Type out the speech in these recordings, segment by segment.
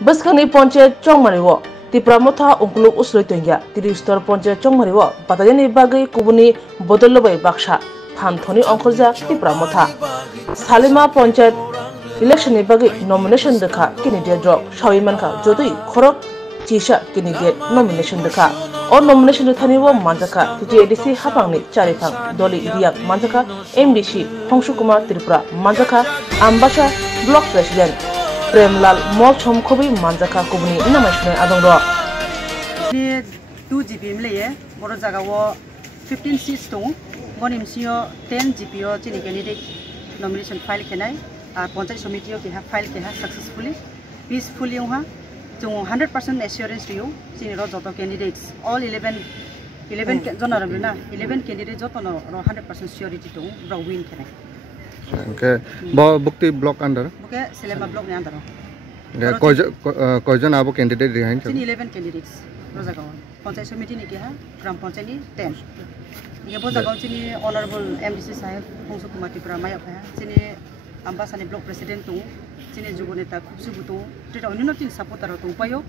Beskani Ponche Chongmariwo, Tipra Motha Unkulu Usloitoya, Tiristor Ponche Chongmariwo, Batayani Bagi Kubuni Bodolobai Baksha, Thantoni Onkoja, Tipra Motha. Salima Ponche Election Bagi nomination deka Kennedy Drop, Shawimanka, Jodi, Korok, Tisha, Kennedy nomination deka. Or nomination de Taniwo Manzaka, TTADC Hapangni, Charipang, Doli Idiak Manzaka, MDC, Hongshukumar Tripura, Manzaka, Ambasha, Block President. Premlal Molchom Kobi Manzaka Kubni Namashne Adongro. 2 GP mleye boro jaga wo 15 seats tong bonim sio 10 GPO chini candidate nomination file kenai ar panchayat samiti ke ha file ke ha successfully peacefully ha to 100% assurance rio chini ro joto candidates all 11 jonar na 11 candidates joto no 100% surety tong ro win kenai. Okay. Bukti block under. Okay, Selema block ni under. Koijon abo candidate behind. 11 candidates. Rojagaon. Panchayat samiti ni kya? Gram panchayat ni 10. Ye bojagaon chini honorable MDC sahib Hongshukumar Tripura Maya kha. Chini ambasani block president tu. Chini jugoneta khubsubu tu. Teta onino tin supporter tu payo.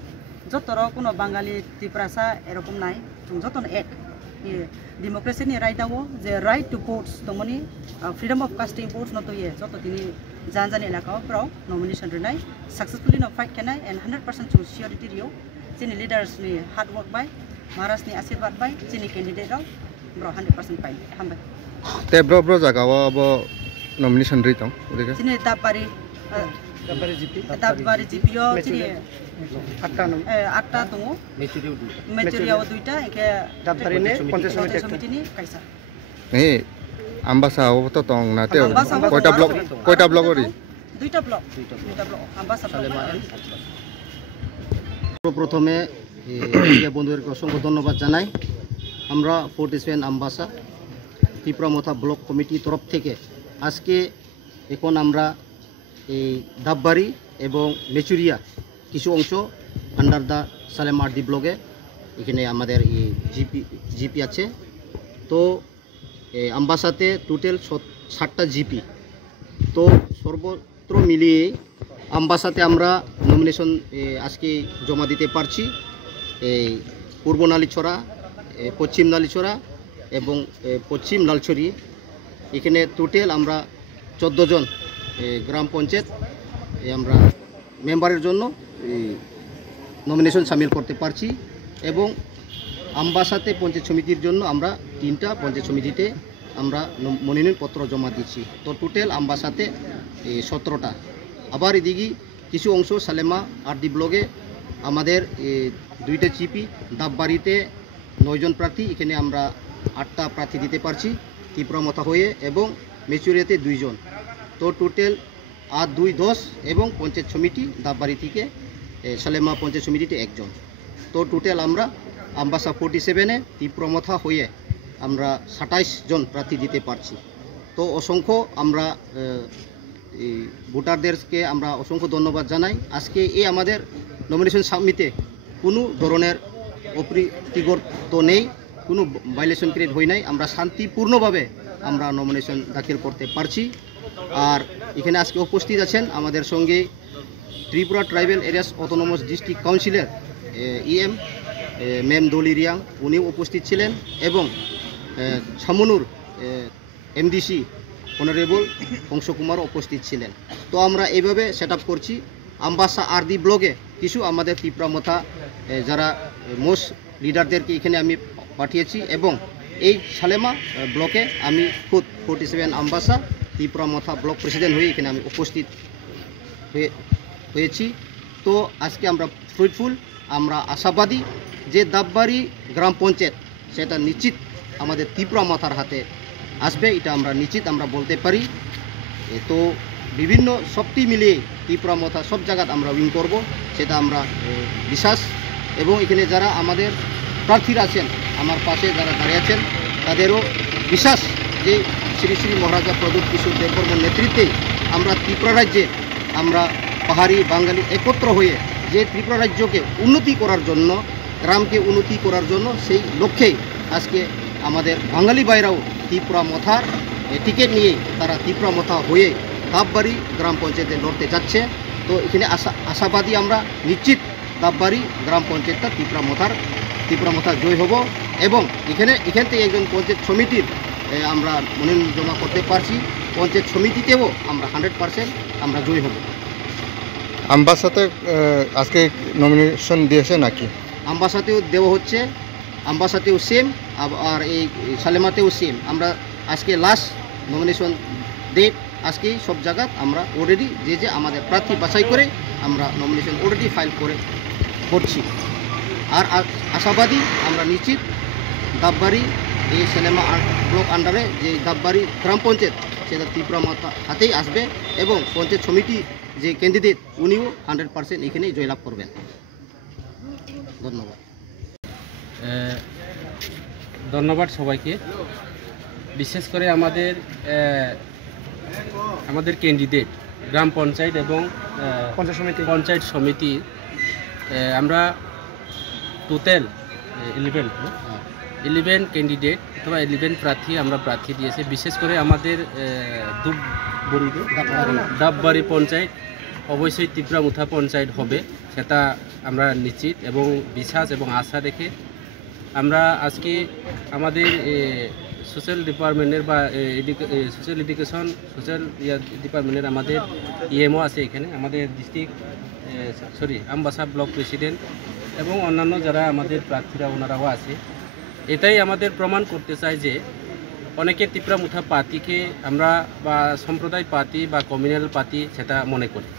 Jotoro kono Bangali Tripura sa erokom nai. Joton ek. Democracy ni right dawo the right to votes tomoni freedom of casting votes not to ye joto tini janjani elaka pro nomination renai successfully no fight kenai and 100% to surety rio chini leaders ni hard work by maras ni asirwad by chini candidate ro bro 100% fight hambai te bro jaga wo nomination ri tong chini tapari GPO chini atta tungu maturity duita ke daptari ne panchayat samiti ni kaisa ni ambasa o to tong na te koita block ori দুইটা block ambasa প্রথমে বন্ধুদেরকে অসংখ্য ধন্যবাদ জানাই আমরা 47 ambasa Tripura মথা block committee তরফ থেকে আজকে এখন আমরা এই দাববাড়ি এবং মেচুরিয়া কিছু অংশ আন্ডার দা সালেমা আরডি ব্লকে এখানে আমাদের এই জিপি আছে তো আম্বাসাতে টোটাল 60টা জিপি তো সর্বত্র মিলিয়ে আম্বাসাতে আমরা নমিনেশন আজকে জমা দিতে পারছি এই পূর্ব নালিছড়া পশ্চিম নালিছড়া এবং পশ্চিম লালছড়ি এখানে টোটাল আমরা 14 জন গ্রাম পঞ্চায়েত আমরা মেম্বারের জন্য নমিনেশন সামিল করতে পারছি এবং আম্বাসাতে পঞ্চায়েত সমিতির জন্য আমরা 3টা পঞ্চায়েত সমিতিতে আমরা মনোনয়ন পত্র জমা দিচ্ছি তো টোটাল আম্বাসাতে 17টা আবার এদিকে কিছু অংশ সালেমা আরডি ব্লকে আমাদের 2টা জিপি দাববাড়িতে 9 জন প্রার্থী এখানে আমরা 8টা প্রার্থী দিতে পারছি ত্রিপুরা মথা হয়ে এবং মেচুরিয়াতে 2 জন তো টোটাল 8 2 10 এবং পঞ্চায়েত সমিতি দাববাড়ি থেকে সালেমা পঞ্চায়েত সমিতিতে 1 জন তো টোটাল আমরা আম্বাসা 47 এ ত্রিপুরা মথা হয়ে আমরা 27 জন প্রার্থী দিতে পারছি তো অসংখ্য আমরা ভোটারদেরকে আমরা অসংখ্য ধন্যবাদ জানাই আজকে এই আমাদের নমিনেশন সাবমিটে কোনো ধরনের অপ্রীতিকর তো নেই কোনো ভায়োলেশন ক্রিয়েট হয় নাই আমরা শান্তিপূর্ণভাবে আমরা নমিনেশন দাখিল করতে পারছি আর এখানে আজকে উপস্থিত আছেন আমাদের সঙ্গে Tripura tribal areas autonomous district কাউন্সিলের ইএম মেম দলি রিয়াং উনিও উপস্থিত ছিলেন এবং ছামনুর এমডিসি অনারেবল হংসকুমার উপস্থিত ছিলেন তো আমরা এইভাবে সেট আপ করছি আম্বাসা আরডি ব্লকে কিছু আমাদের ত্রিপুরা মথা যারা মোস্ট লিডারদেরকে এখানে আমি পাঠিয়েছি এবং এই সালেমা ব্লকে আমি খুদ 47 আম্বাসা ত্রিপুরা মথা ব্লক প্রেসিডেন্ট হয়ে এখানে আমি উপস্থিত হয়েছি তো আজকে আমরা ফ্রুটফুল আমরা আশাবাদী যে দাববাড়ি গ্রাম পঞ্চায়েত সেটা নিশ্চিত আমাদের ত্রিপুরা মথার হাতে আসবে এটা আমরা নিশ্চিত আমরা বলতে পারি তো বিভিন্ন সবটি মিলিয়ে ত্রিপুরা মথা সব জায়গায় আমরা উইন করব সেটা আমরা বিশ্বাস এবং এখানে যারা আমাদের প্রার্থীরা আছেন আমার পাশে যারা দাঁড়িয়ে আছেন তাদেরও বিশ্বাস যে শ্রী শ্রী মহারাজা প্রদীপ কিশোর দেববর্মন নেতৃত্বে আমরা ত্রিপুরা রাজ্যে আমরা পাহাড়ি বাঙালি একত্র হয়ে যে ত্রিপুরা রাজ্যকে উন্নতি করার জন্য গ্রামকে উন্নতি করার জন্য সেই লক্ষ্যেই আজকে আমাদের বাঙালি ভাইরাও ত্রিপুরা মথার টিকিট নিয়ে তারা ত্রিপুরা মথা হয়ে দাববাড়ি গ্রাম পঞ্চায়েতে লড়তে যাচ্ছে তো এখানে আশাবাদী আমরা নিশ্চিত দাববাড়ি গ্রাম পঞ্চায়েতটা ত্রিপুরা মথা জয় হব এবং এখান থেকে একজন পঞ্চায়েত সমিতির আমরা মনোনয়ন জমা করতে পারছি। পঞ্চায়েত সমিতিতেও আমরা 100% আমরা জয় হব। আমবাসাতে আজকে নমিনেশন দিয়েছে নাকি? আমবাসাতেও দেওয়া হচ্ছে, আমবাসাতেও সেম, আর এই সালেমাতেও সেম। আমরা আজকে লাস্ট নমিনেশন ডেট আজকেই সব জায়গা আমরা অলরেডি যে আমাদের প্রার্থী বাছাই করে আমরা নমিনেশন অলরেডি ফাইল করছি। আর আশাবাদী আমরা নিশ্চিত দাববাড়ি এই সিনেমা ব্লক আন্ডারে যে দাববাড়ি গ্রাম পঞ্চায়েত সেটা ত্রিপুরা মথা হাতেই আসবে এবং পঞ্চায়েত সমিতি যে ক্যান্ডিডেট উনিও 100% এখানেই জয়লাভ করবেন। ধন্যবাদ। ধন্যবাদ সবাইকে। বিশেষ করে আমাদের ক্যান্ডিডেট গ্রাম পঞ্চায়েত এবং পঞ্চায়েত সমিতি আমরা টোটাল 11 ক্যান্ডিডেট অথবা 11 প্রার্থী আমরা প্রার্থী দিয়েছি। বিশেষ করে আমাদের দাববাড়ি পঞ্চায়েত অবশ্যই ত্রিপুরা মুথা পঞ্চায়েত হবে, সেটা আমরা নিশ্চিত এবং বিশ্বাস এবং আশা রেখে আমরা আজকে আমাদের সোশ্যাল ডিপার্টমেন্টের বা সোশ্যাল এডুকেশন ডিপার্টমেন্টের আমাদের ইএমও আছে এখানে, আমাদের আমবাসা ব্লক প্রেসিডেন্ট এবং অন্যান্য যারা আমাদের প্রার্থীরা ওনারাও আছে। এটাই আমাদের প্রমাণ করতে চাই যে অনেকে ত্রিপুরা মুথা পার্টিকে আমরা বা সম্প্রদায় পার্টি বা কমিউনাল পার্টি সেটা মনে করি।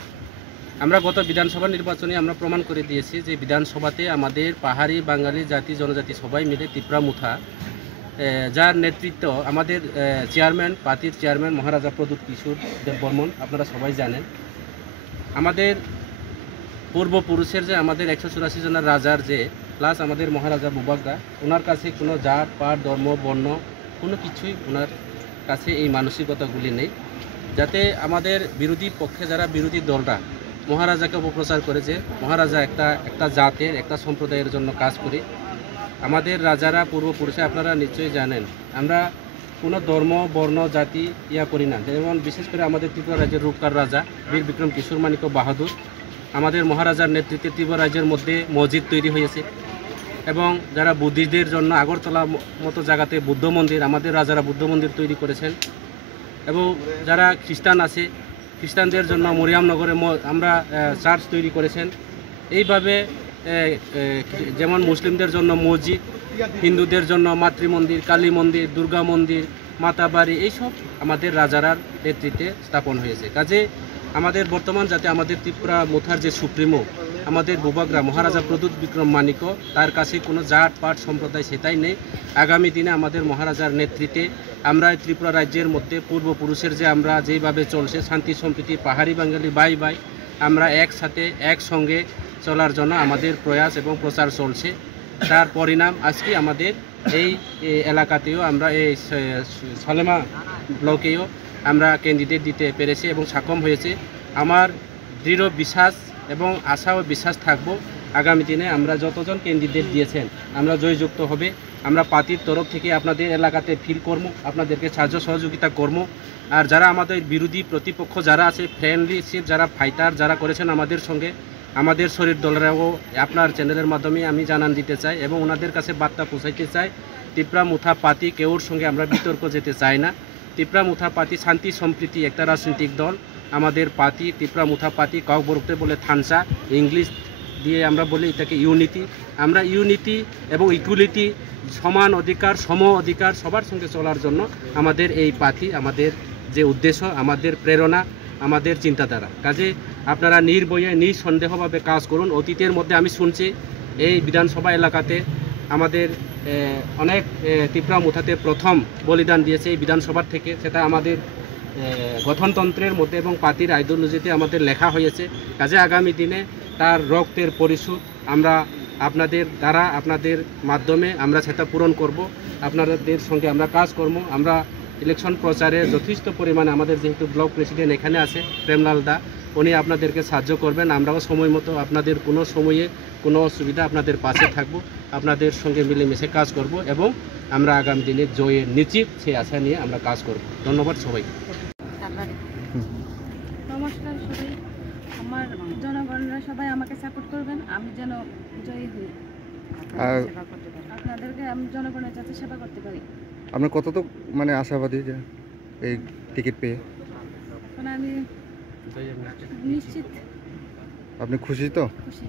আমরা গত বিধানসভা নির্বাচনে আমরা প্রমাণ করে দিয়েছি যে বিধানসভাতে আমাদের পাহাড়ি বাঙালি জাতি জনজাতি সবাই মিলে ত্রিপুরা মুথা যার নেতৃত্ব আমাদের পার্টির চেয়ারম্যান মহারাজা প্রদ্যুৎ কিশোর দেব বর্মন, আপনারা সবাই জানেন। আমাদের পূর্বপুরুষের যে আমাদের 184 জনের রাজার যে প্লাস আমাদের মহারাজা বুবাগরা, ওনার কাছে কোনো জাত পাট ধর্ম বর্ণ কোনো কিছুই ওনার কাছে এই মানসিকতাগুলি নেই, যাতে আমাদের বিরোধী পক্ষে যারা বিরোধী দলরা মহারাজাকে অপপ্রচার করে যে মহারাজা একটা জাতের একটা সম্প্রদায়ের জন্য কাজ করে। আমাদের রাজারা পূর্বপুরুষে আপনারা নিশ্চয়ই জানেন আমরা কোনো ধর্ম বর্ণ জাতি করি না। যেমন বিশেষ করে আমাদের ত্রিপুরা রাজ্যের রূপকার রাজা বীর বিক্রম কিশোর মানিক্য বাহাদুর, আমাদের মহারাজার নেতৃত্বে ত্রিপুরা রাজ্যের মধ্যে মসজিদ তৈরি হয়েছে এবং যারা বুদ্ধিস্টদের জন্য আগরতলা মতো জায়গাতে বুদ্ধ মন্দির, আমাদের রাজারা বুদ্ধ মন্দির তৈরি করেছেন। এবং যারা খ্রিস্টান আছে, খ্রিস্টানদের জন্য মরিয়ামনগরে আমরা চার্চ তৈরি করেছেন। এইভাবে যেমন মুসলিমদের জন্য মসজিদ, হিন্দুদের জন্য মাতৃমন্দির, কালী মন্দির, দুর্গা মন্দির, মাতাবাড়ি, এইসব আমাদের রাজারার নেতৃত্বে স্থাপন হয়েছে। কাজে আমাদের বর্তমান যাতে আমাদের ত্রিপুরা মুথার যে সুপ্রিমো আমাদের বুবাগরা মহারাজা প্রদ্যুৎ বিক্রম মানিক্য, তার কাছে কোনো জাত পাট সম্প্রদায় সেটাই নেই। আগামী দিনে আমাদের মহারাজার নেতৃত্বে আমরা ত্রিপুরা রাজ্যের মধ্যে পূর্বপুরুষের যে আমরা যেইভাবে চলছে শান্তি সম্প্রীতি পাহাড়ি বাঙালি বাই আমরা একসাথে একসঙ্গে চলার জন্য আমাদের প্রয়াস এবং প্রচার চলছে। তার পরিণাম আজকে আমাদের এই এলাকাতেও আমরা এই সালেমা ব্লকেও আমরা ক্যান্ডিডেট দিতে পেরেছি এবং সক্ষম হয়েছে। আমার দৃঢ় বিশ্বাস এবং আশা ও বিশ্বাস থাকবো আগামী দিনে আমরা যতজন ক্যান্ডিডেট দিয়েছেন আমরা জয়যুক্ত হবে। আমরা পার্টির তরফ থেকে আপনাদের এলাকাতে ফিল করবো, আপনাদেরকে সাহায্য সহযোগিতা করবো। আর যারা আমাদের বিরোধী প্রতিপক্ষ যারা আছে, ফ্রেন্ডলিশিপ যারা ফাইটার যারা করেছেন আমাদের সঙ্গে, আমাদের শরীর দলেরাও আপনার চ্যানেলের মাধ্যমে আমি জানান দিতে চাই এবং ওনাদের কাছে বার্তা পৌঁছাইতে চাই। ত্রিপুরা মুথা পার্টি কেউর সঙ্গে আমরা বিতর্ক যেতে চাই না। ত্রিপুরা মুথা পার্টি শান্তি সম্প্রীতি একটা রাজনৈতিক দল। আমাদের পার্টি ত্রিপুরা মুথা পার্টি কাউবরুতে বলে থানসা, ইংলিশ দিয়ে আমরা বলি এটাকে ইউনিটি। আমরা ইউনিটি এবং ইকুয়ালিটি, সমান অধিকার সম অধিকার সবার সঙ্গে চলার জন্য আমাদের এই পার্টি, আমাদের যে উদ্দেশ্য, আমাদের প্রেরণা, আমাদের চিন্তাধারা। কাজে আপনারা নির্ভয়ে নিঃসন্দেহভাবে কাজ করুন। অতীতের মধ্যে আমি শুনছি এই বিধানসভা এলাকাতে আমাদের অনেক ত্রিপুরা মুথাতে প্রথম বলিদান দিয়েছে এই বিধানসভার থেকে, সেটা আমাদের গঠনতন্ত্রের মধ্যে এবং পার্টির আইডিওলজিতে আমাদের লেখা হয়েছে। কাজে আগামী দিনে তার রক্তের পরিশোধ আমরা আপনাদের দ্বারা আপনাদের মাধ্যমে আমরা সেটা পূরণ করব। আপনাদের সঙ্গে আমরা কাজ করব। আমরা ইলেকশন প্রচারে যথেষ্ট পরিমাণে আমাদের যেহেতু ব্লক প্রেসিডেন্ট এখানে আছে প্রেমলাল দা, উনি আপনাদেরকে সাহায্য করবেন। আমরাও সময় মতো আপনাদের কোনো সময়ে কোনো অসুবিধা আপনাদের পাশে থাকব, আপনাদের সঙ্গে মিলেমিশে কাজ করব এবং আমরা আগামী দিনে জয়ের নিশ্চিত সেই আশা নিয়ে আমরা কাজ করব। ধন্যবাদ সবাইকে। নমস্কার সবাই। আমার সবাই আমাকে সাপোর্ট করবেন, আমি যেন জয়ী হই, আর আপনাদেরকে আমি জনগণের যাতে সেবা করতে পারি। আপনি কতটুকু মানে আশাবাদী যে এই টিকিট পেয়ে? এখন আমি নিশ্চিত আপনি খুশি তো? খুশি।